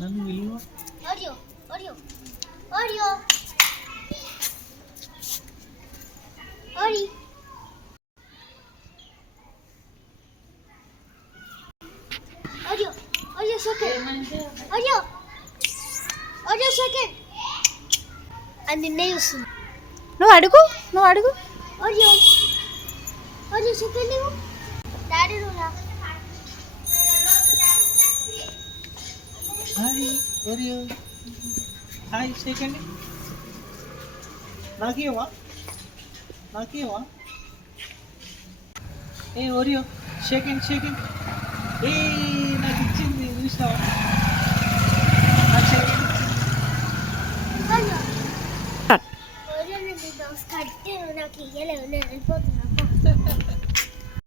నన్ను విలువ Oreo, Oreo, Oreo, Ori. Oreo, Oreo second. Oreo, Oreo second. And the nails. నువ్వు అడుగు Oreo, Oreo second. Daddy Rula. Hi Oreo hi second నాకేవా ఏ Oreo second ఏ నాకు ఇచ్చింది చూసినావా నాకు సెకండ్ Oreo, Oreo, నేను కడితే నాకు ఇయ్యలేవు నేను వెళ్ళిపోతున్నా